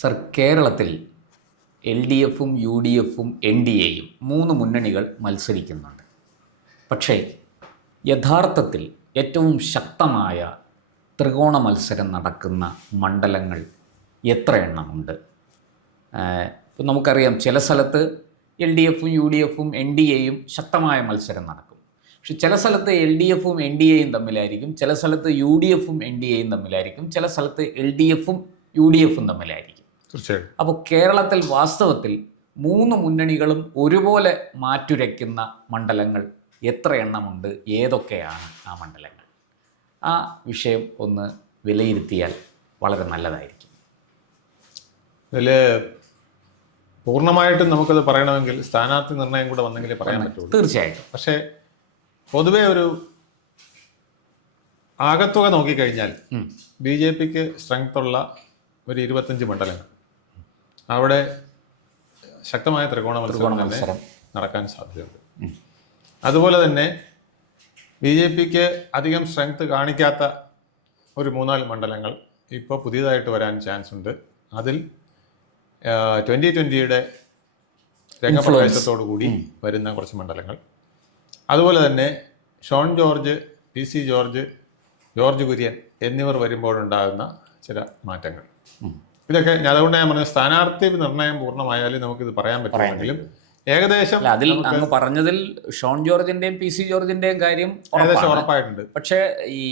Sir, കേരളത്തിൽ L D എഫും U D എഫും എൻ ഡി എയും മൂന്ന് മുന്നണികൾ മത്സരിക്കുന്നുണ്ട്. പക്ഷേ യഥാർത്ഥത്തിൽ ഏറ്റവും ശക്തമായ ത്രികോണ മത്സരം നടക്കുന്ന മണ്ഡലങ്ങൾ എത്ര എണ്ണമുണ്ട്? ഇപ്പം നമുക്കറിയാം, ചില സ്ഥലത്ത് എൽ ഡി എഫും യു ഡി എഫും എൻ ഡി എയും ശക്തമായ മത്സരം നടക്കും. പക്ഷെ ചില സ്ഥലത്ത് എൽ ഡി എഫും എൻ ഡി എയും തമ്മിലായിരിക്കും, ചില സ്ഥലത്ത് യു ഡി എഫും എൻ ഡി എയും തമ്മിലായിരിക്കും, ചില സ്ഥലത്ത് എൽ ഡി എഫും യു ഡി എഫും തമ്മിലായിരിക്കും. തീർച്ചയായും. അപ്പോൾ കേരളത്തിൽ വാസ്തവത്തിൽ മൂന്ന് മുന്നണികളും ഒരുപോലെ മാറ്റുരയ്ക്കുന്ന മണ്ഡലങ്ങൾ എത്ര എണ്ണമുണ്ട്? ഏതൊക്കെയാണ് ആ മണ്ഡലങ്ങൾ? ആ വിഷയം ഒന്ന് വിലയിരുത്തിയാൽ വളരെ നല്ലതായിരിക്കും. ഇതിൽ പൂർണ്ണമായിട്ടും നമുക്കത് പറയണമെങ്കിൽ സ്ഥാനാർത്ഥി നിർണയം കൂടെ വന്നെങ്കിലേ പറയാൻ പറ്റുള്ളൂ. തീർച്ചയായിട്ടും. പക്ഷേ പൊതുവേ ഒരു ആകത്തുക നോക്കിക്കഴിഞ്ഞാൽ ബി ജെ പിക്ക് സ്ട്രെങ്ത്തുള്ള ഒരു 25 മണ്ഡലങ്ങൾ, അവിടെ ശക്തമായ ത്രികോണ മത്സരം നടക്കാൻ സാധ്യതയുണ്ട്. അതുപോലെ തന്നെ ബി ജെ പിക്ക് അധികം സ്ട്രെങ്ത് കാണിക്കാത്ത ഒരു 3-4 മണ്ഡലങ്ങൾ ഇപ്പോൾ പുതിയതായിട്ട് വരാൻ ചാൻസ് ഉണ്ട്. അതിൽ 2020 രംഗപ്രവേശത്തോടു കൂടി വരുന്ന കുറച്ച് മണ്ഡലങ്ങൾ, അതുപോലെ തന്നെ ഷോൺ ജോർജ്, പി സി ജോർജ്, ജോർജ് കുര്യൻ എന്നിവർ വരുമ്പോഴുണ്ടാകുന്ന ചില മാറ്റങ്ങൾ, ഇതൊക്കെ അതുകൊണ്ട് ഞാൻ പറഞ്ഞത് സ്ഥാനാർത്ഥി നിർണയം പൂർണ്ണമായാലും നമുക്കിത് പറയാൻ പറ്റുമെങ്കിലും ഏകദേശം അതിൽ അങ്ങ് പറഞ്ഞതിൽ ഷോൺ ജോർജിന്റെയും പി സി ജോർജിന്റെയും കാര്യം ഏകദേശം ഉറപ്പായിട്ടുണ്ട്. പക്ഷേ ഈ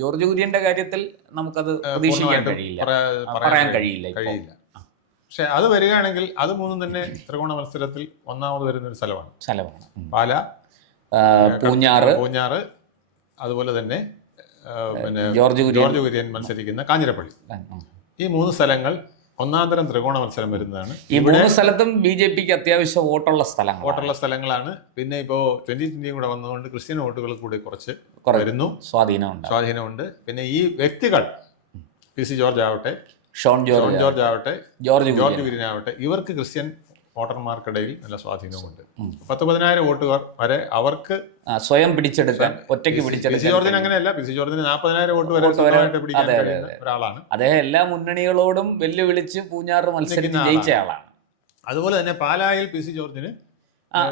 ജോർജ് കുര്യന്റെ കാര്യത്തിൽ നമുക്കത് പ്രതീക്ഷിക്കാൻ കഴിയില്ല, പറയാൻ കഴിയില്ല. പക്ഷെ അത് വരികയാണെങ്കിൽ അത് മൂന്നും തന്നെ ത്രികോണ മത്സരത്തിൽ ഒന്നാമത് വരുന്ന ഒരു സ്ഥലമാണ്. പാല, പൂഞ്ഞാറ്, അതുപോലെ തന്നെ പിന്നെ ജോർജ് കുര്യൻ മത്സരിക്കുന്ന കാഞ്ഞിരപ്പള്ളി. ഈ 3 സ്ഥലങ്ങൾ ഒന്നാന്തരം ത്രികോണ മത്സരം വരുന്നതാണ്. ഈ 3 സ്ഥലത്തും ബി ജെ പിക്ക് അത്യാവശ്യം വോട്ടുള്ള സ്ഥലങ്ങളാണ്. പിന്നെ ഇപ്പോൾ 2020 കൂടെ വന്നതുകൊണ്ട് ക്രിസ്ത്യൻ വോട്ടുകൾ കൂടി കുറച്ച് വരുന്നു, സ്വാധീനമുണ്ട്. പിന്നെ ഈ വ്യക്തികൾ, പി സി ജോർജ് ആവട്ടെ, ഷോൺ ജോർജ് ആവട്ടെ, ജോർജ് കുര്യൻ ആവട്ടെ, ഇവർക്ക് ക്രിസ്ത്യൻ വോട്ടർമാർക്കിടയിൽ നല്ല സ്വാധീനമുണ്ട്. 10,000-10,000 വോട്ടുകൾ വരെ അവർക്ക് സ്വയം പിടിച്ചെടുക്കാൻ, ഒറ്റയ്ക്ക് പിടിച്ചെടുക്കാൻ. പി സി ജോർജിന് അങ്ങനെയല്ല. പി സി ജോർജിന് 40,000 വോട്ട് വരെ പിടിക്കാൻ കഴിയുന്ന ഒരാളാണ്. അദ്ദേഹം എല്ലാ മുന്നണികളോടും വെല്ലുവിളിച്ച് പൂഞ്ഞാറ് മത്സരിച്ച് ജയിച്ച ആളാണ്. അതുപോലെ തന്നെ പാലായിൽ പി സി ജോർജിന്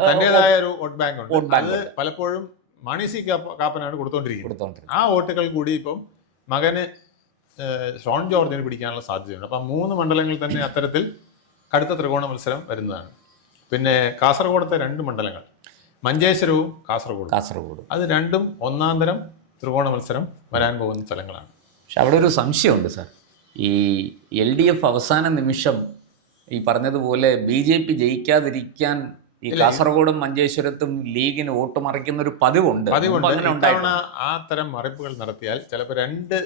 തന്റേതായ ഒരു വോട്ട് ബാങ്ക് ഉണ്ട്. അത് പലപ്പോഴും മാണി സി കാപ്പനാണ് കൊടുത്തോണ്ടിരിക്കുന്നത്. ആ വോട്ടുകൾ കൂടി ഇപ്പം മകന് ഷോൺ ജോർജിന് പിടിക്കാനുള്ള സാധ്യതയുണ്ട്. അപ്പം 3 മണ്ഡലങ്ങളിൽ തന്നെ അത്തരത്തിൽ കടുത്ത ത്രികോണ മത്സരം വരുന്നതാണ്. പിന്നെ കാസർഗോഡത്തെ 2 മണ്ഡലങ്ങൾ, മഞ്ചേശ്വരവും കാസർഗോഡും, അത് രണ്ടും ഒന്നാന്തരം ത്രികോണ മത്സരം വരാൻ പോകുന്ന സ്ഥലങ്ങളാണ്. പക്ഷെ അവിടെ ഒരു സംശയമുണ്ട് സാർ. ഈ എൽ ഡി എഫ് അവസാന നിമിഷം ഈ പറഞ്ഞതുപോലെ ബി ജെ പി ജയിക്കാതിരിക്കാൻ ഈ കാസർഗോഡും മഞ്ചേശ്വരത്തും ലീഗിന് വോട്ട് മറിക്കുന്ന ഒരു പതിവുണ്ട്. ഇത്തവണ ആ തരം മറിപ്പുകൾ നടത്തിയാൽ ചിലപ്പോൾ 2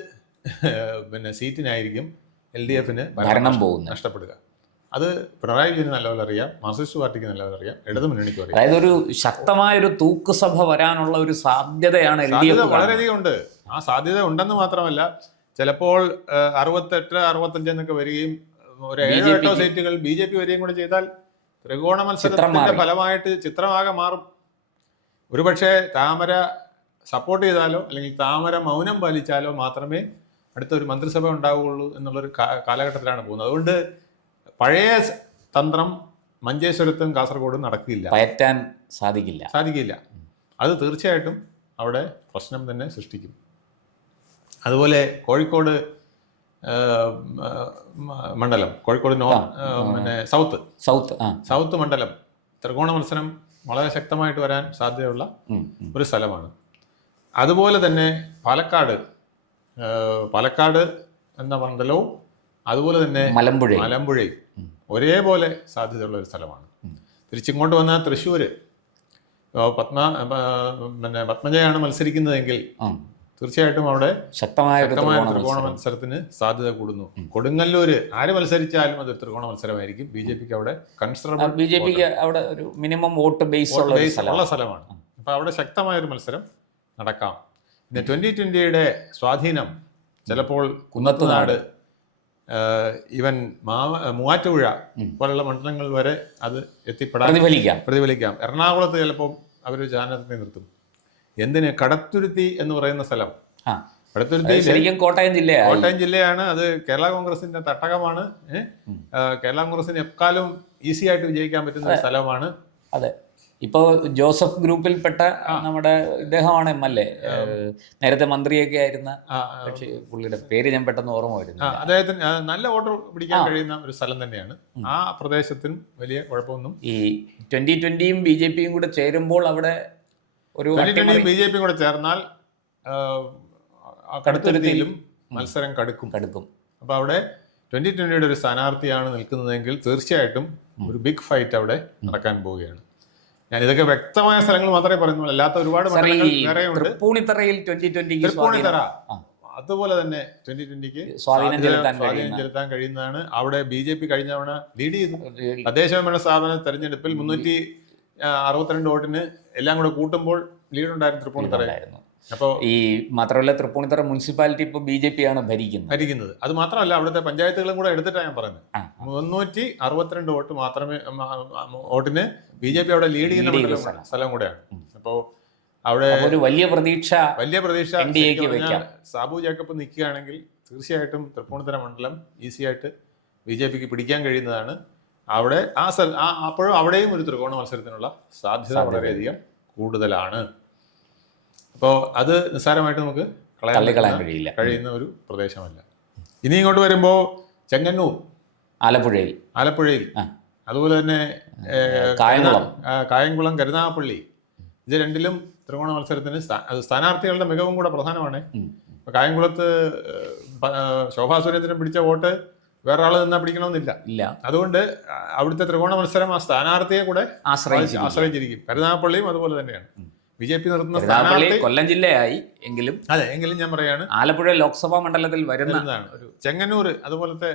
പിന്നെ സീറ്റിനായിരിക്കും എൽ ഡി എഫിന് ഭരണം നഷ്ടപ്പെടുക. അത് പിണറായി വിജയന് നല്ലപോലെ അറിയാം, മാർക്സിസ്റ്റ് പാർട്ടിക്ക് നല്ലപോലെ അറിയാം, ഇടതു മുന്നണിക്ക് അറിയാം. അതായത് ഒരു ശക്തമായ ഒരു തൂക്കുസഭ വരാനുള്ള ഒരു സാധ്യതയാണ്. വളരെയധികം ഉണ്ട്. ആ സാധ്യത ഉണ്ടെന്ന് മാത്രമല്ല, ചിലപ്പോൾ 68, 65 എന്നൊക്കെ വരികയും ഒരു 7-8 സീറ്റുകൾ ബി ജെ പി വരികയും കൂടെ ചെയ്താൽ ത്രികോണ മത്സരത്തിന്റെ ഫലമായിട്ട് ചിത്രമാകെ മാറും. ഒരുപക്ഷെ താമര സപ്പോർട്ട് ചെയ്താലോ അല്ലെങ്കിൽ താമര മൗനം പാലിച്ചാലോ മാത്രമേ അടുത്തൊരു മന്ത്രിസഭ ഉണ്ടാവുകയുള്ളൂ എന്നുള്ളൊരു കാലഘട്ടത്തിലാണ് പോകുന്നത്. അതുകൊണ്ട് പഴയ തന്ത്രം മഞ്ചേശ്വരത്തും കാസർഗോഡും നടക്കില്ല, പയറ്റാൻ സാധിക്കില്ല. അത് തീർച്ചയായിട്ടും അവിടെ പ്രശ്നം തന്നെ സൃഷ്ടിക്കും. അതുപോലെ കോഴിക്കോട് മണ്ഡലം, കോഴിക്കോട് പിന്നെ സൗത്ത് മണ്ഡലം ത്രികോണ മത്സരം വളരെ ശക്തമായിട്ട് വരാൻ സാധ്യതയുള്ള ഒരു സ്ഥലമാണ്. അതുപോലെ തന്നെ പാലക്കാട് എന്ന മണ്ഡലവും അതുപോലെ തന്നെ മലമ്പുഴയും ഒരേപോലെ സാധ്യതയുള്ള ഒരു സ്ഥലമാണ്. തിരിച്ചിങ്ങോട്ട് വന്നാൽ തൃശ്ശൂർ പിന്നെ പത്മജയാണ് മത്സരിക്കുന്നതെങ്കിൽ തീർച്ചയായിട്ടും അവിടെ ശക്തമായ ത്രികോണ മത്സരത്തിന് സാധ്യത കൂടുന്നു. കൊടുങ്ങല്ലൂര് ആര് മത്സരിച്ചാലും അത് ത്രികോണ മത്സരമായിരിക്കും. ബി ജെ പിക്ക് അവിടെ അവിടെ ഒരു മിനിമം വോട്ട് ബേസ് ഉള്ള സ്ഥലമാണ്. അപ്പൊ അവിടെ ശക്തമായൊരു മത്സരം നടക്കാം. പിന്നെ 2020 സ്വാധീനം ചിലപ്പോൾ കുന്നത്തുനാട്, ഈവൻ മൂവാറ്റുപുഴ പോലുള്ള മണ്ഡലങ്ങൾ വരെ അത് പ്രതിഫലിക്കാം. എറണാകുളത്ത് ചിലപ്പോൾ അവർ ജാനത്തെ നിർത്തും. എന്തിന്? കടത്തുരുത്തി എന്ന് പറയുന്ന സ്ഥലം കടുത്തുരുത്തിയിൽ ശരിക്കും കോട്ടയം ജില്ലയാണ്. കോട്ടയം ജില്ലയാണ്. അത് കേരള കോൺഗ്രസിന്റെ തട്ടകമാണ്. കേരള കോൺഗ്രസിന് എക്കാലം ഈസി ആയിട്ട് വിജയിക്കാൻ പറ്റുന്ന ഒരു സ്ഥലമാണ്. അതെ. ഇപ്പോൾ ജോസഫ് ഗ്രൂപ്പിൽപ്പെട്ട നമ്മുടെ ഇദ്ദേഹമാണ് MLA, നേരത്തെ മന്ത്രിയൊക്കെ ആയിരുന്ന, പക്ഷേ പുള്ളിയുടെ പേര് ഞാൻ പെട്ടെന്ന് ഓർമ്മ വരുന്നു. അദ്ദേഹത്തിന് നല്ല വോട്ട് പിടിക്കാൻ കഴിയുന്ന ഒരു സ്ഥലം തന്നെയാണ്. ആ പ്രദേശത്തിനും വലിയ കുഴപ്പമൊന്നും. ഈ 2020യും BJPയും കൂടെ ചേരുമ്പോൾ അവിടെ ഒരു 2020യും BJPയും കൂടെ ചേർന്നാൽ കടുത്തുരുത്തിയിലും മത്സരം കടുക്കും. അപ്പോൾ അവിടെ 2020യുടെ ഒരു സ്ഥാനാർത്ഥിയാണ് നിൽക്കുന്നതെങ്കിൽ തീർച്ചയായിട്ടും ഒരു ബിഗ് ഫൈറ്റ് അവിടെ നടക്കാൻ പോവുകയാണ്. ഞാൻ ഇതൊക്കെ വ്യക്തമായ സ്ഥലങ്ങൾ മാത്രമേ പറയുന്നുള്ളൂ, അല്ലാത്ത ഒരുപാട് മണ്ഡലങ്ങൾ വേറെയുണ്ട്. തൃപ്പൂണിത്തറയിൽ 2020 തൃപ്പൂണിത്തറ അതുപോലെ തന്നെ 2020ക്ക് സ്വാധീനം ചെലുത്താൻ കഴിയുന്നതാണ്. അവിടെ BJP കഴിഞ്ഞ തവണ ലീഡ് ചെയ്തു. തദ്ദേശഭരണ സ്ഥാപന തെരഞ്ഞെടുപ്പിൽ 362 വോട്ടിന് എല്ലാം കൂടെ കൂട്ടുമ്പോൾ ലീഡ് ഉണ്ടായിരുന്നു തൃപ്പൂണിത്തറയായിരുന്നു. അപ്പോൾ ഈ മാത്രമല്ല തൃപ്പൂണിത്തറ മുനിസിപ്പാലിറ്റി ഇപ്പോൾ BJP ആണ് ഭരിക്കുന്നത്. അത് മാത്രമല്ല അവിടുത്തെ പഞ്ചായത്തുകളും കൂടെ എടുത്തിട്ടാണ് ഞാൻ പറയുന്നത്. 362 വോട്ട് മാത്രമേ വോട്ടിന് BJP അവിടെ ലീഡ് ചെയ്യുന്ന സ്ഥലം കൂടെയാണ്. അപ്പോൾ അവിടെ ഒരു വലിയ പ്രതീക്ഷ സാബു ജേക്കബ് നിൽക്കുകയാണെങ്കിൽ തീർച്ചയായിട്ടും തൃപ്പൂണിത്തറ മണ്ഡലം ഈസി ആയിട്ട് BJPക്ക് പിടിക്കാൻ കഴിയുന്നതാണ്. അവിടെ അപ്പോഴും അവിടെയും ഒരു ത്രികോണ മത്സരത്തിനുള്ള സാധ്യത വളരെയധികം കൂടുതലാണ്. അപ്പോൾ അത് നിസ്സാരമായിട്ട് നമുക്ക് കളയാൻ കഴിയുന്ന ഒരു പ്രദേശമല്ല. ഇനി ഇങ്ങോട്ട് വരുമ്പോൾ ചെങ്ങന്നൂർ, ആലപ്പുഴയിൽ അതുപോലെ തന്നെ കായംകുളം, കരുനാഗപ്പള്ളി, ഇത് രണ്ടിലും ത്രികോണ മത്സരത്തിന് സ്ഥാനാർത്ഥികളുടെ മികവും കൂടെ പ്രധാനമാണ്. ഇപ്പൊ കായംകുളത്ത് ശോഭാ സുരേന്ദ്രൻ പിടിച്ച വോട്ട് വേറെ ആള് നിന്നാ പിടിക്കണമെന്നില്ല. അതുകൊണ്ട് അവിടുത്തെ ത്രികോണ മത്സരം ആ സ്ഥാനാർത്ഥിയെ കൂടെ ആശ്രയിച്ചിരിക്കും. കരുനാഗപ്പള്ളിയും അതുപോലെ തന്നെയാണ്. BJP നിർത്തുന്ന സ്ഥാനാർത്ഥി കൊല്ലം ജില്ലയായി എങ്കിലും ഞാൻ പറയാണ് ആലപ്പുഴ ലോക്സഭാ മണ്ഡലത്തിൽ വരുന്നതാണ്. ഒരു ചെങ്ങന്നൂർ അതുപോലത്തെ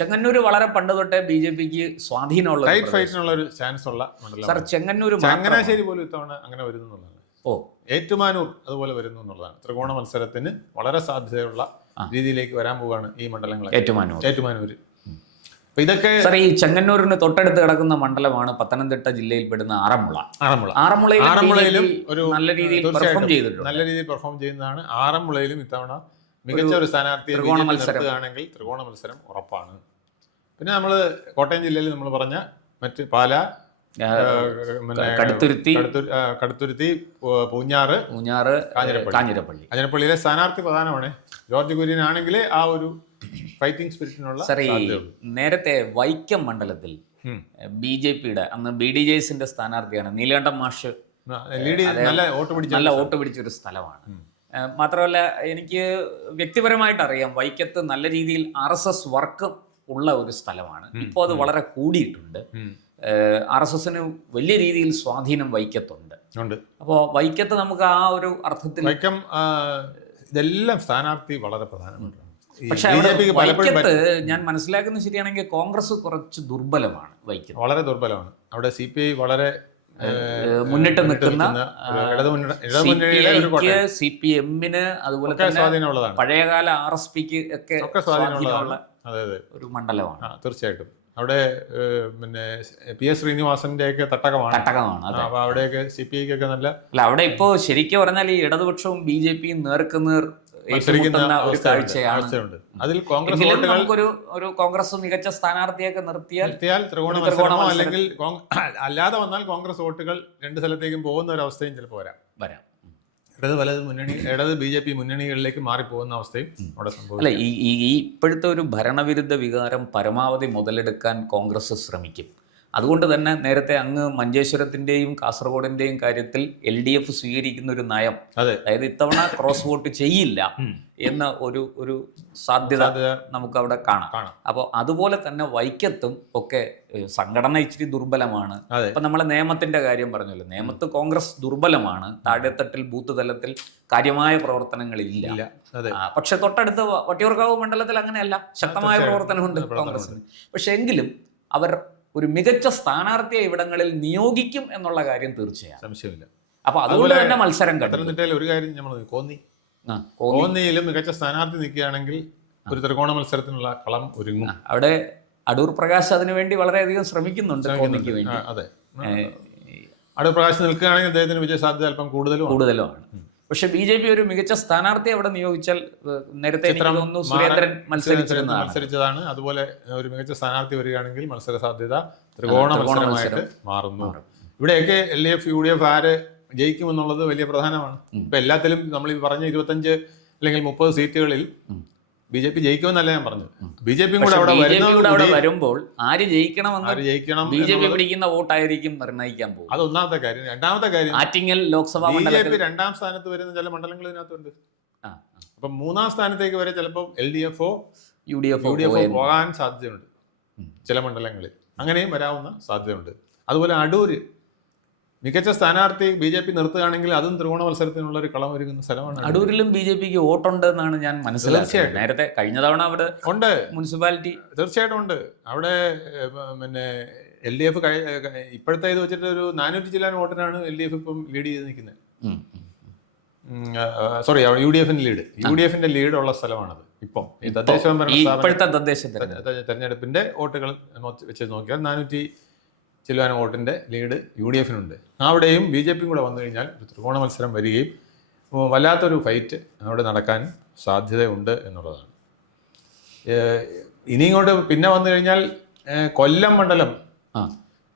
ചെങ്ങന്നൂർ വളരെ പണ്ട് തൊട്ടേ BJPക്ക് സ്വാധീനമുള്ള ടൈറ്റ് ഫൈറ്റിനുള്ള ഒരു ചാൻസ് ഉള്ള മണ്ഡലം. ചെങ്ങന്നൂർ, ചങ്ങനാശ്ശേരി പോലും ഇത്തവണ അങ്ങനെ വരുന്നു എന്നുള്ളതാണ്. ഏറ്റുമാനൂർ അതുപോലെ വരുന്നു എന്നുള്ളതാണ്. ത്രികോണ മത്സരത്തിന് വളരെ സാധ്യതയുള്ള രീതിയിലേക്ക് വരാൻ പോവുകയാണ് ഈ മണ്ഡലങ്ങൾ. ഏറ്റുമാനൂർ ഇതൊക്കെ ഈ ചെങ്ങന്നൂരിന് തൊട്ടടുത്ത് കിടക്കുന്ന മണ്ഡലമാണ് പത്തനംതിട്ട ജില്ലയിൽപ്പെടുന്ന ആറന്മുളയിലും ഒരു നല്ല രീതിയിൽ പെർഫോം ചെയ്യുന്നതാണ്. ആറന്മുളയിലും ഇത്തവണ മികച്ച ഒരു സ്ഥാനാർത്ഥിയെ നിർത്തുകയാണെങ്കിൽ ത്രികോണ മത്സരം ഉറപ്പാണ്. പിന്നെ നമ്മൾ കോട്ടയം ജില്ലയിൽ നമ്മൾ പറഞ്ഞ മറ്റ് പാല, കടുത്തുരുത്തി, പൂഞ്ഞാറ്, കാഞ്ഞിരപ്പള്ളിയിലെ സ്ഥാനാർത്ഥി പ്രധാനമാണ്. ജോർജ് കുര്യൻ ആണെങ്കിൽ ആ ഒരു ഫൈറ്റിംഗ് സ്പിരിറ്റിനുള്ള. നേരത്തെ വൈക്കം മണ്ഡലത്തിൽ BJPയുടെ അന്ന് BDJസിന്റെ സ്ഥാനാർത്ഥിയാണ് നീലകണ്ഠൻ മാഷ്. നല്ല വോട്ട് പിടിച്ചൊരു സ്ഥലമാണ്. മാത്രമല്ല എനിക്ക് വ്യക്തിപരമായിട്ട് അറിയാം, വൈക്കത്ത് നല്ല രീതിയിൽ RSS വർക്ക് ഉള്ള ഒരു സ്ഥലമാണ്. ഇപ്പോൾ അത് വളരെ കൂടിയിട്ടുണ്ട്. RSSന് വലിയ രീതിയിൽ സ്വാധീനം വൈക്കത്തുണ്ട്. അപ്പോൾ വൈക്കത്ത് നമുക്ക് ആ ഒരു അർത്ഥത്തിൽ ഇതെല്ലാം സ്ഥാനാർത്ഥി വളരെ പ്രധാനമാണ്. പക്ഷെ വൈക്കത്ത് ഞാൻ മനസ്സിലാക്കുന്നത് ശരിയാണെങ്കിൽ കോൺഗ്രസ് കുറച്ച് ദുർബലമാണ്. വൈക്കത്ത് വളരെ ദുർബലമാണ്. അവിടെ CPI വളരെ മുന്നിട്ട് നിൽക്കുന്ന CPMന് അതുപോലെ തന്നെ പഴയകാല RSPക്ക് ഒക്കെ സ്വാധീനമുള്ള ഒരു മണ്ഡലമാണ്. തീർച്ചയായിട്ടും അവിടെ പിന്നെ PS ശ്രീനിവാസന്റെ ഒക്കെ തട്ടകമാണ്. അപ്പൊ അവിടെയൊക്കെ CPIക്കൊക്കെ നല്ല അവിടെ ഇപ്പോ ശരിക്കും പറഞ്ഞാൽ ഈ ഇടതുപക്ഷവും BJPയും നേർക്കുനേർ ഒരു കാഴ്ചയാണ്. അതിൽ കോൺഗ്രസ് ഒരു കോൺഗ്രസ് മികച്ച സ്ഥാനാർത്ഥിയൊക്കെ നിർത്തിയാൽ ത്രികോണ മത്സരമോ അല്ലെങ്കിൽ അല്ലാതെ വന്നാൽ കോൺഗ്രസ് വോട്ടുകൾ രണ്ട് സ്ഥലത്തേക്കും പോകുന്ന ഒരു അവസ്ഥയും ചിലപ്പോൾ വരാം. ഇടത് BJP മുന്നണികളിലേക്ക് മാറിപ്പോകുന്ന അവസ്ഥയും അവിടെ സംഭവിക്കും. അല്ല, ഈ ഇപ്പോഴത്തെ ഒരു ഭരണവിരുദ്ധ വികാരം പരമാവധി മുതലെടുക്കാൻ കോൺഗ്രസ് ശ്രമിക്കും. അതുകൊണ്ട് തന്നെ നേരത്തെ അങ്ങ് മഞ്ചേശ്വരത്തിന്റെയും കാസർഗോഡിന്റെയും കാര്യത്തിൽ LDF സ്വീകരിക്കുന്ന ഒരു നയം, അതായത് ഇത്തവണ ക്രോസ് വോട്ട് ചെയ്യില്ല എന്ന ഒരു സാധ്യത നമുക്ക് അവിടെ കാണാം. അപ്പോൾ അതുപോലെ തന്നെ വൈക്കത്തും ഒക്കെ സംഘടന ഇച്ചിരി ദുർബലമാണ്. ഇപ്പൊ നമ്മളെ നിയമത്തിന്റെ കാര്യം പറഞ്ഞല്ലോ, നിയമത്ത് കോൺഗ്രസ് ദുർബലമാണ്. താഴെത്തട്ടിൽ ബൂത്ത് തലത്തിൽ കാര്യമായ പ്രവർത്തനങ്ങളില്ല. പക്ഷെ തൊട്ടടുത്ത് വട്ടിയൂർക്കാവ് മണ്ഡലത്തിൽ അങ്ങനെയല്ല, ശക്തമായ പ്രവർത്തനമുണ്ട് കോൺഗ്രസിന്. പക്ഷെ എങ്കിലും അവർ ഒരു മികച്ച സ്ഥാനാർത്ഥിയെ ഇവിടങ്ങളിൽ നിയോഗിക്കും എന്നുള്ള കാര്യം തീർച്ചയായും സംശയമില്ല. അപ്പൊ അതുപോലെ തന്നെ മത്സരം പത്തനംതിട്ടയിൽ ഒരു കാര്യം നമ്മൾ കോന്നിയിലും മികച്ച സ്ഥാനാർത്ഥി നിൽക്കുകയാണെങ്കിൽ ഒരു ത്രികോണ മത്സരത്തിനുള്ള കളം ഒരുങ്ങും. അവിടെ അടൂർ പ്രകാശ് അതിനുവേണ്ടി വളരെയധികം ശ്രമിക്കുന്നുണ്ട്. അതെ, അടൂർ പ്രകാശ് നിൽക്കുകയാണെങ്കിൽ അദ്ദേഹത്തിന് വിജയ സാധ്യത അല്പം കൂടുതലുമാണ്. പക്ഷെ BJP ഒരു മികച്ച സ്ഥാനാർത്ഥി അവിടെ നിയോഗിച്ചാൽ നേരത്തെ എനിക്ക് തോന്നുന്നു സുരേന്ദ്രൻ മത്സരിച്ചതാണ്. അതുപോലെ ഒരു മികച്ച സ്ഥാനാർത്ഥി വരികയാണെങ്കിൽ മത്സര സാധ്യത ത്രികോണ മത്സരമായിട്ട് മാറുന്നു. ഇവിടെയൊക്കെ LDF UDF ആര് ജയിക്കുമെന്നുള്ളത് വലിയ പ്രധാനമാണ്. ഇപ്പൊ എല്ലാത്തിലും നമ്മൾ ഈ പറഞ്ഞ 25 അല്ലെങ്കിൽ 30 സീറ്റുകളിൽ BJP ജയിക്കുമെന്നല്ല ഞാൻ പറഞ്ഞത്. BJP കൂടെ അവിടെ വരുമ്പോൾ ആര് ജയിക്കണം BJP പിടിക്കുന്ന വോട്ടായിരിക്കും നിർണ്ണയിക്കാൻ പോകും. അത് ഒന്നാമത്തെ കാര്യം. രണ്ടാമത്തെ കാര്യം, ആറ്റിങ്ങൽ ലോക്സഭാ BJP 2ാം സ്ഥാനത്ത് വരുന്ന ചില മണ്ഡലങ്ങൾ ഇതിനകത്തുണ്ട്. അപ്പൊ 3ാം സ്ഥാനത്തേക്ക് വരെ ചിലപ്പോൾ LDF UDF പോകാൻ സാധ്യതയുണ്ട് ചില മണ്ഡലങ്ങളിൽ. അങ്ങനെയും വരാവുന്ന സാധ്യതയുണ്ട്. അതുപോലെ അടൂര് മികച്ച സ്ഥാനാർത്ഥി BJP നിർത്തുകയാണെങ്കിൽ അതും ത്രികോണ മത്സരത്തിനുള്ള ഒരു കളം ഒരുങ്ങുന്ന സ്ഥലമാണ്. അടൂരിലും BJPക്ക് വോട്ടുണ്ട് എന്നാണ് ഞാൻ മനസ്സിലാക്കിയത്. നേരത്തെ കഴിഞ്ഞ തവണ അവിടെ ഉണ്ട്, മുനിസിപ്പാലിറ്റി തീർച്ചയായിട്ടും ഉണ്ട്. അവിടെ പിന്നെ LDF ഇപ്പോഴത്തെ ഇത് വെച്ചിട്ട് ഒരു 400 ചില്ലാൻ വോട്ടിനാണ് LDF ഇപ്പം ലീഡ് ചെയ്ത് നിൽക്കുന്നത്. സോറി, UDFന്റെ ലീഡ്, UDFന്റെ ലീഡ് ഉള്ള സ്ഥലമാണത്. ഇപ്പം ഈ തദ്ദേശ തെരഞ്ഞെടുപ്പിന്റെ വോട്ടുകൾ വെച്ച് നോക്കിയാൽ 400 ചില്ലാൻ വോട്ടിന്റെ ലീഡ് UDFനുണ്ട്. അവിടെയും BJP കൂടെ വന്നു കഴിഞ്ഞാൽ ഒരു ത്രികോണ മത്സരം വരികയും വല്ലാത്തൊരു ഫൈറ്റ് അവിടെ നടക്കാൻ സാധ്യതയുണ്ട് എന്നുള്ളതാണ്. ഇനി ഇങ്ങോട്ട് പിന്നെ വന്നു കഴിഞ്ഞാൽ കൊല്ലം മണ്ഡലം,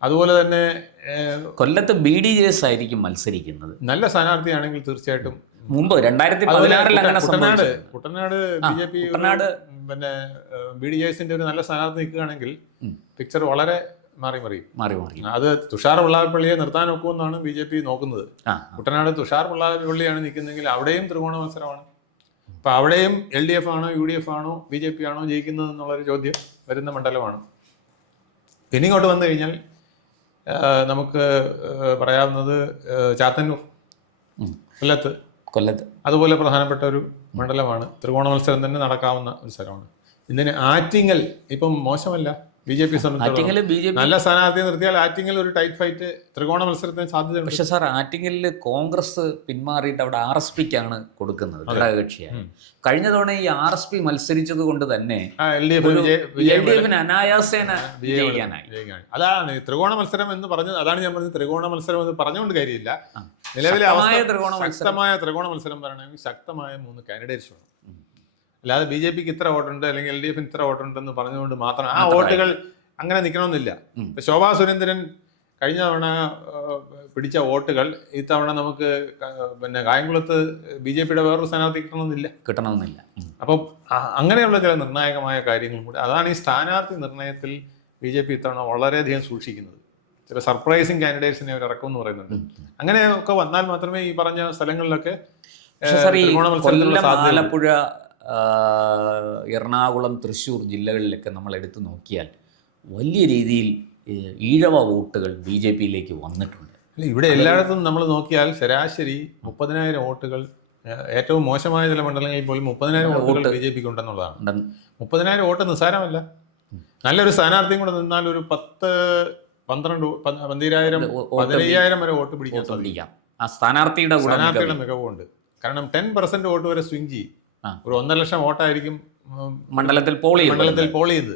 അതുപോലെ തന്നെ കൊല്ലത്ത് BDJS ആയിരിക്കും മത്സരിക്കുന്നത്. നല്ല സ്ഥാനാർത്ഥിയാണെങ്കിൽ തീർച്ചയായിട്ടും മുമ്പ് 2016 കുട്ടനാട് BJP പിന്നെ BDJSന്റെ ഒരു നല്ല സ്ഥാനാർത്ഥി നിൽക്കുകയാണെങ്കിൽ പിക്ചർ വളരെ മാറി. അത് തുഷാർ വെള്ളാപ്പള്ളിയെ നിർത്താൻ ഒക്കുമെന്നാണ് BJP നോക്കുന്നത്. കുട്ടനാട് തുഷാർ വെള്ളാപ്പള്ളിയാണ് നിൽക്കുന്നതെങ്കിൽ അവിടെയും ത്രികോണ മത്സരമാണ്. അപ്പൊ അവിടെയും LDF ആണോ UDF ആണോ BJP ആണോ ജയിക്കുന്നത് എന്നുള്ളൊരു ചോദ്യം വരുന്ന മണ്ഡലമാണ്. പിന്നെ ഇങ്ങോട്ട് വന്നു കഴിഞ്ഞാൽ നമുക്ക് പറയാവുന്നത് ചാത്തന്നൂർ, കൊല്ലത്ത് അതുപോലെ പ്രധാനപ്പെട്ട ഒരു മണ്ഡലമാണ്. ത്രികോണ മത്സരം തന്നെ നടക്കാവുന്ന ഒരു സ്ഥലമാണ്. ഇതിന് ആറ്റിങ്ങൽ ഇപ്പം മോശമല്ല. BJP സംബന്ധിച്ചിടത്തോളം നല്ല സ്ഥാനാർത്ഥിയെ നിർത്തിയാൽ ആറ്റിങ്ങൽ ഒരു ടൈറ്റ് ഫൈറ്റ് ത്രികോണ മത്സരത്തിന് സാധ്യതയുണ്ട്. പക്ഷെ സാർ, ആറ്റിങ്ങലിൽ കോൺഗ്രസ് പിന്മാറിയിട്ട് അവിടെ RSPക്കാണ് കൊടുക്കുന്നത്, ഘടകകക്ഷിയായി. കഴിഞ്ഞ തവണ ഈ RSP മത്സരിച്ചത് കൊണ്ട് തന്നെ LDFന് അനായാസേന ജയിക്കാനായി. അതാണ് ത്രികോണ മത്സരം എന്ന് പറഞ്ഞത്. അതാണ് ഞാൻ പറഞ്ഞത്, ത്രികോണ മത്സരം എന്ന് പറഞ്ഞുകൊണ്ട് കാര്യമില്ല. നിലവിലെ ശക്തമായ ത്രികോണ മത്സരം പറയണമെങ്കിൽ ശക്തമായ 3 കാൻഡിഡേറ്റ്സ് വേണം. അല്ലാതെ BJPക്ക് ഇത്ര വോട്ടുണ്ട് അല്ലെങ്കിൽ LDFന് ഇത്ര വോട്ടുണ്ടെന്ന് പറഞ്ഞുകൊണ്ട് മാത്രം ആ വോട്ടുകൾ അങ്ങനെ നിൽക്കണമെന്നില്ല. ഇപ്പൊ ശോഭാ സുരേന്ദ്രൻ കഴിഞ്ഞ തവണ പിടിച്ച വോട്ടുകൾ ഇത്തവണ നമുക്ക് പിന്നെ കായംകുളത്ത് BJPയുടെ വേറൊരു സ്ഥാനാർത്ഥി കിട്ടണമെന്നില്ല. അപ്പം അങ്ങനെയുള്ള ചില നിർണായകമായ കാര്യങ്ങളും കൂടി. അതാണ് ഈ സ്ഥാനാർത്ഥി നിർണയത്തിൽ BJP ഇത്തവണ വളരെയധികം സൂക്ഷിക്കുന്നത്. ചില സർപ്രൈസിങ് കാൻഡിഡേറ്റ്സിനെ അവർ ഇറക്കും എന്ന് പറയുന്നുണ്ട്. അങ്ങനെയൊക്കെ വന്നാൽ മാത്രമേ ഈ പറഞ്ഞ സ്ഥലങ്ങളിലൊക്കെ ആലപ്പുഴ, എറണാകുളം, തൃശ്ശൂർ ജില്ലകളിലൊക്കെ നമ്മൾ എടുത്തു നോക്കിയാൽ വലിയ രീതിയിൽ ഈഴവ വോട്ടുകൾ BJPയിലേക്ക് വന്നിട്ടുണ്ട്. ഇവിടെ എല്ലായിടത്തും നമ്മൾ നോക്കിയാൽ ശരാശരി 30,000 വോട്ടുകൾ, ഏറ്റവും മോശമായ ചില മണ്ഡലങ്ങളിൽ പോലും 30,000 വോട്ടുകൾ BJPക്ക് ഉണ്ടെന്നുള്ളതാണ്. 30,000 വോട്ട് നിസ്സാരമല്ല. നല്ലൊരു സ്ഥാനാർത്ഥിയും കൂടെ നിന്നാൽ ഒരു 10, 12, 15,000 വരെ വോട്ട് പിടിക്കാൻ സാധിക്കാം. ആ സ്ഥാനാർത്ഥിയുടെ മികവുണ്ട്. കാരണം 10% വോട്ട് വരെ സ്വിങ് ചെയ്യും. ഒരു 1.5 ലക്ഷം വോട്ടായിരിക്കും മണ്ഡലത്തിൽ പോൾ ചെയ്ത്.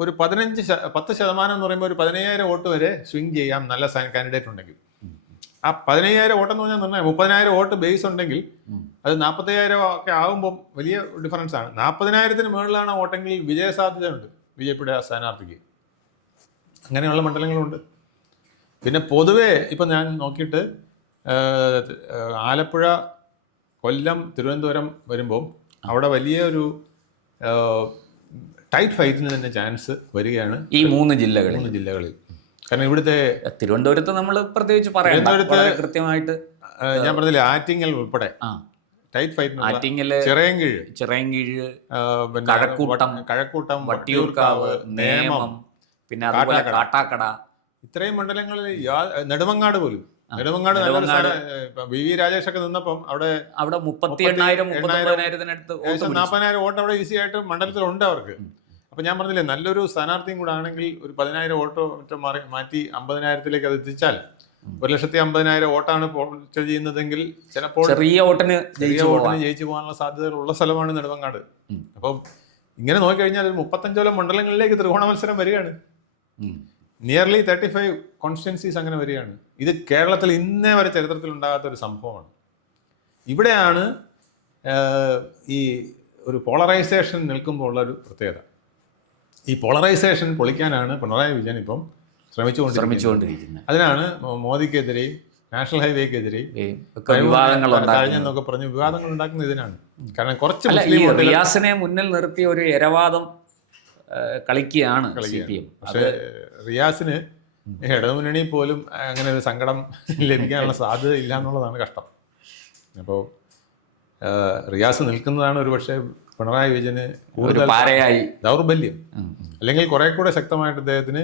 ഒരു 10% എന്ന് പറയുമ്പോൾ ഒരു 15,000 വോട്ട് വരെ സ്വിങ് ചെയ്യാം നല്ല കാൻഡിഡേറ്റ് ഉണ്ടെങ്കിൽ. ആ 15,000 വോട്ടെന്ന് പറഞ്ഞാൽ നിർണ്ണയം 30,000 വോട്ട് ബേസ് ഉണ്ടെങ്കിൽ അത് 40,000 ഒക്കെ ആകുമ്പോൾ വലിയ ഡിഫറൻസ് ആണ്. 40,000-ന് മുകളിലാണ് വോട്ടെങ്കിൽ വിജയസാധ്യതയുണ്ട് BJPയുടെ സ്ഥാനാർത്ഥിക്ക്. അങ്ങനെയുള്ള മണ്ഡലങ്ങളുണ്ട്. പിന്നെ പൊതുവേ ഇപ്പം ഞാൻ നോക്കിയിട്ട് ആലപ്പുഴ, കൊല്ലം, തിരുവനന്തപുരം വരുമ്പോൾ അവിടെ വലിയൊരു ടൈറ്റ് ഫൈറ്റിന് തന്നെ ചാൻസ് വരികയാണ് ഈ 3 ജില്ലകളിൽ. കാരണം ഇവിടുത്തെ തിരുവനന്തപുരത്ത് നമ്മൾ പ്രത്യേകിച്ച് കൃത്യമായിട്ട് ഞാൻ പറഞ്ഞില്ലേ, ആറ്റിങ്ങൽ ഉൾപ്പെടെ ടൈറ്റ് ഫൈറ്റ്, ചിറയൻകീഴ്, കഴക്കൂട്ടം, വട്ടിയൂർക്കാവ്, നേമം, പിന്നെ കാട്ടാക്കട, ഇത്രയും മണ്ഡലങ്ങളിൽ നെടുമങ്ങാട് പോലും. നെടുമങ്ങാട് VV രാജേഷ് ഒക്കെ നിന്നപ്പം അവിടെ 40,000 വോട്ട് അവിടെ ഈസി ആയിട്ട് മണ്ഡലത്തിലുണ്ട് അവർക്ക്. അപ്പൊ ഞാൻ പറഞ്ഞില്ലേ, നല്ലൊരു സ്ഥാനാർത്ഥിയും കൂടെ ആണെങ്കിൽ ഒരു 10,000 വോട്ടോ മറ്റോ മാറ്റി 50,000-ലേക്ക് അത് എത്തിച്ചാൽ 1,50,000 വോട്ടാണ് ചെയ്യുന്നതെങ്കിൽ ചിലപ്പോൾ ചെറിയ വോട്ടിന് ജയിച്ചു പോകാനുള്ള സാധ്യതകളുള്ള സ്ഥലമാണ് നെടുമങ്ങാട്. അപ്പം ഇങ്ങനെ നോക്കിക്കഴിഞ്ഞാൽ ഒരു 35 മണ്ഡലങ്ങളിലേക്ക് ത്രികോണ മത്സരം വരികയാണ്. നിയർലി 35 കോൺസ്റ്റിറ്റ്യുവൻസീസ് അങ്ങനെ വരികയാണ്. ഇത് കേരളത്തിൽ ഇന്നേ വരെ ചരിത്രത്തിൽ ഉണ്ടാകാത്ത ഒരു സംഭവമാണ്. ഇവിടെയാണ് ഈ ഒരു പോളറൈസേഷൻ നിൽക്കുമ്പോൾ ഉള്ളൊരു പ്രത്യേകത. ഈ പോളറൈസേഷൻ പൊളിക്കാനാണ് പിണറായി വിജയൻ ഇപ്പം ശ്രമിച്ചുകൊണ്ടിരിക്കുന്നത്. അതിനാണ് മോദിക്കെതിരെയും നാഷണൽ ഹൈവേക്കെതിരെയും കഴിഞ്ഞെന്നൊക്കെ പറഞ്ഞ് വിവാദങ്ങൾ ഉണ്ടാക്കുന്ന ഇതിനാണ്. കാരണം കുറച്ച് റിയാസിനെ മുന്നിൽ നിർത്തി ഒരു ഇരവാദം കളിക്കുകയാണ്. പക്ഷേ റിയാസിന് ഇടതുമുന്നണി പോലും അങ്ങനെ ഒരു സങ്കടം ലഭിക്കാനുള്ള സാധ്യത ഇല്ല എന്നുള്ളതാണ് കഷ്ടം. അപ്പോൾ റിയാസ് നിൽക്കുന്നതാണ് ഒരു പക്ഷേ പിണറായി വിജയന് കൂടുതൽ ദൗർബല്യം. അല്ലെങ്കിൽ കുറെ കൂടെ ശക്തമായിട്ട് അദ്ദേഹത്തിന്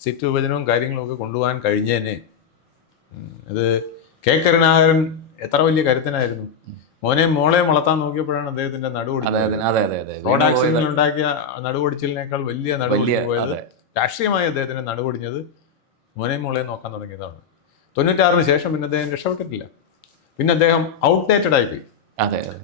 സീറ്റ് വിഭജനവും കാര്യങ്ങളും ഒക്കെ കൊണ്ടുപോകാൻ കഴിഞ്ഞേനെ. അത് കെ കരുണാകരൻ എത്ര വലിയ കരുത്തനായിരുന്നു. മോളെ വളർത്താൻ നോക്കിയപ്പോഴാണ് അദ്ദേഹത്തിന്റെ റോഡ് ആക്സിഡന്റിൽ ഉണ്ടാക്കിയ നടുവൊടിച്ചിലിനേക്കാൾ വലിയ നടുവൊടിച്ചു പോയത്. രാഷ്ട്രീയമായി അദ്ദേഹത്തിന് നടുവൊടിഞ്ഞത് മോളെ നോക്കാൻ തുടങ്ങിയതാണ്. 96-ന് ശേഷം പിന്നെ അദ്ദേഹം രക്ഷപ്പെട്ടിട്ടില്ല. പിന്നെ അദ്ദേഹം ഔട്ട്ഡേറ്റഡ് ആയിപ്പോയി.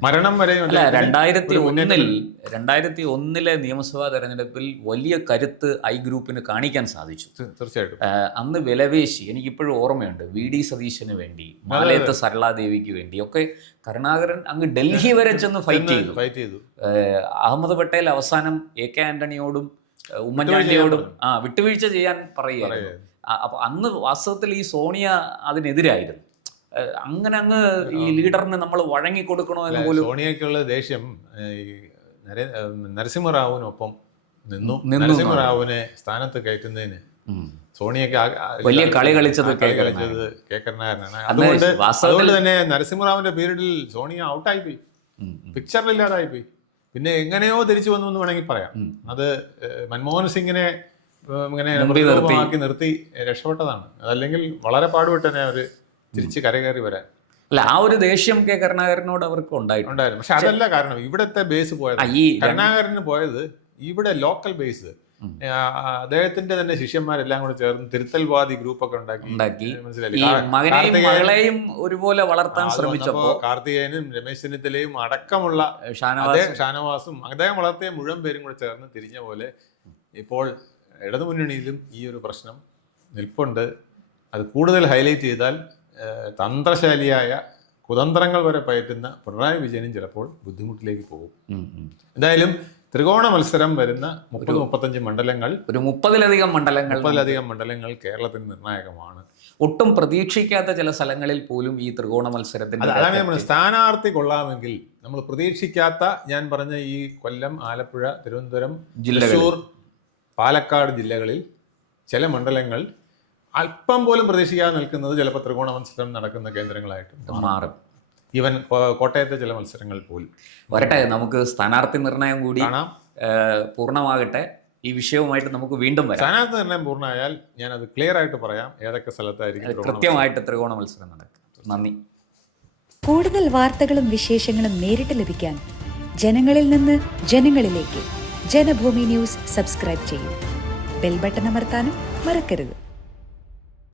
മരണം വരെ. 2001 നിയമസഭാ തെരഞ്ഞെടുപ്പിൽ വലിയ കരുത്ത് ഐ ഗ്രൂപ്പിന് കാണിക്കാൻ സാധിച്ചു. തീർച്ചയായിട്ടും അന്ന് വിലവേശി, എനിക്കിപ്പോഴും ഓർമ്മയുണ്ട്, VD സതീശന് വേണ്ടി, മാലയത്ത് സരളാദേവിക്ക് വേണ്ടി ഒക്കെ കരുണാകരൻ അങ്ങ് ഡൽഹി വരെ ചെന്ന് ഫൈറ്റ് ചെയ്തു. അഹമ്മദ് പട്ടേൽ അവസാനം AK ആന്റണിയോടും ഉമ്മൻചാണ്ടിയോടും വിട്ടുവീഴ്ച ചെയ്യാൻ പറയുകയായിരുന്നു. അപ്പൊ അന്ന് വാസ്തവത്തിൽ ഈ സോണിയ അതിനെതിരായിരുന്നു. അങ്ങനെ അങ്ങ് ഈ ലീഡറിന് നമ്മൾ വഴങ്ങി കൊടുക്കണോ എന്ന് പോലും. സോണിയക്കുള്ള ദേഷ്യം നരസിംഹറാവുവിനൊപ്പം നിന്നു. നരസിംഹറാവുവിനെ സ്ഥാനത്ത് കയറ്റുന്നതിന് സോണിയക്ക് വലിയ കളി കളിച്ചത് കെ കരുണാകരനാണ്. അതുകൊണ്ട് തന്നെ നരസിംഹറാവുവിന്റെ പീരീഡിൽ സോണിയ ഔട്ടായിപ്പോയി, പിക്ചറിലില്ലാതായിപ്പോയി. പിന്നെ എങ്ങനെയോ തിരിച്ചു വന്നു എന്ന് വേണമെങ്കിൽ പറയാം. അത് മൻമോഹൻ സിംഗിനെ ഇങ്ങനെ ആക്കി നിർത്തി രക്ഷപ്പെട്ടതാണ്. അതല്ലെങ്കിൽ വളരെ പാടുപെട്ടെന്നെ അവര് തിരിച്ച് കരകയറി വരാൻ. അല്ല, ആ ഒരു ദേഷ്യം കെ കരുണാകരനോട് അവർക്ക് ഉണ്ടായിരുന്നു. പക്ഷെ അതല്ല കാരണം. ഇവിടത്തെ ബേസ് പോയത്, കരുണാകരന് പോയത് ഇവിടെ ലോക്കൽ ബേസ്. അദ്ദേഹത്തിന്റെ തന്നെ ശിഷ്യന്മാരെല്ലാം കൂടെ ചേർന്ന് തിരുത്തൽവാദി ഗ്രൂപ്പൊക്കെ ഉണ്ടാക്കി. മകളെയും ഒരുപോലെ വളർത്താൻ ശ്രമിച്ചപ്പോൾ കാർത്തികേയനും രമേശ് ചെന്നിത്തലയും അടക്കമുള്ള ഷാനവാസും അദ്ദേഹം വളർത്തിയ മുഴുവൻ പേരും കൂടെ ചേർന്ന് തിരിഞ്ഞ പോലെ ഇപ്പോൾ ഇടതുമുന്നണിയിലും ഈ ഒരു പ്രശ്നം നിൽപ്പുണ്ട്. അത് കൂടുതൽ ഹൈലൈറ്റ് ചെയ്താൽ തന്ത്രശാലിയായ കുതന്ത്രങ്ങൾ വരെ പയറ്റുന്ന പിണറായി വിജയനും ചിലപ്പോൾ ബുദ്ധിമുട്ടിലേക്ക് പോകും. എന്തായാലും ത്രികോണ മത്സരം വരുന്ന 30-35 മണ്ഡലങ്ങൾ, ഒരു 30-ലധികം മണ്ഡലങ്ങൾ കേരളത്തിന് നിർണായകമാണ്. ഒട്ടും പ്രതീക്ഷിക്കാത്ത ചില സ്ഥലങ്ങളിൽ പോലും ഈ ത്രികോണ മത്സരത്തിന്റെ അതാണ് നമ്മൾ സ്ഥാനാർത്ഥി കൊള്ളാമെങ്കിൽ നമ്മൾ പ്രതീക്ഷിക്കാത്ത, ഞാൻ പറഞ്ഞ ഈ കൊല്ലം, ആലപ്പുഴ, തിരുവനന്തപുരം, തൃശ്ശൂർ, പാലക്കാട് ജില്ലകളിൽ ചില മണ്ഡലങ്ങൾ അല്പം പോലും പ്രതീക്ഷിക്കാതെ നിൽക്കുന്നത് ചിലപ്പോൾ ത്രികോണ മത്സരം നടക്കുന്ന കേന്ദ്രങ്ങളായിട്ട് മാറും. ഈവൻ കോട്ടയത്തെ ചില മത്സരങ്ങൾ പോലും വരട്ടെ. നമുക്ക് സ്ഥാനാർത്ഥി നിർണയം കൂടി പൂർണ്ണമാകട്ടെ. ഈ വിഷയവുമായിട്ട് നമുക്ക് വീണ്ടും വരാം. സ്ഥാനാർത്ഥി നിർണയം പൂർണ്ണമായാൽ ഞാൻ അത് ക്ലിയർ ആയിട്ട് പറയാം ഏതൊക്കെ സ്ഥലത്തായിരിക്കും കൃത്യമായിട്ട് ത്രികോണ മത്സരം നടക്കും. നന്ദി. കൂടുതൽ വാർത്തകളും വിശേഷങ്ങളും നേരിട്ട് ലഭിക്കാൻ ജനങ്ങളിൽ നിന്ന് ജനങ്ങളിലേക്ക് ജനഭൂമി ന്യൂസ് സബ്സ്ക്രൈബ് ചെയ്യൂ. ബെൽ ബട്ടൺ അമർത്താനും മറക്കരുത്.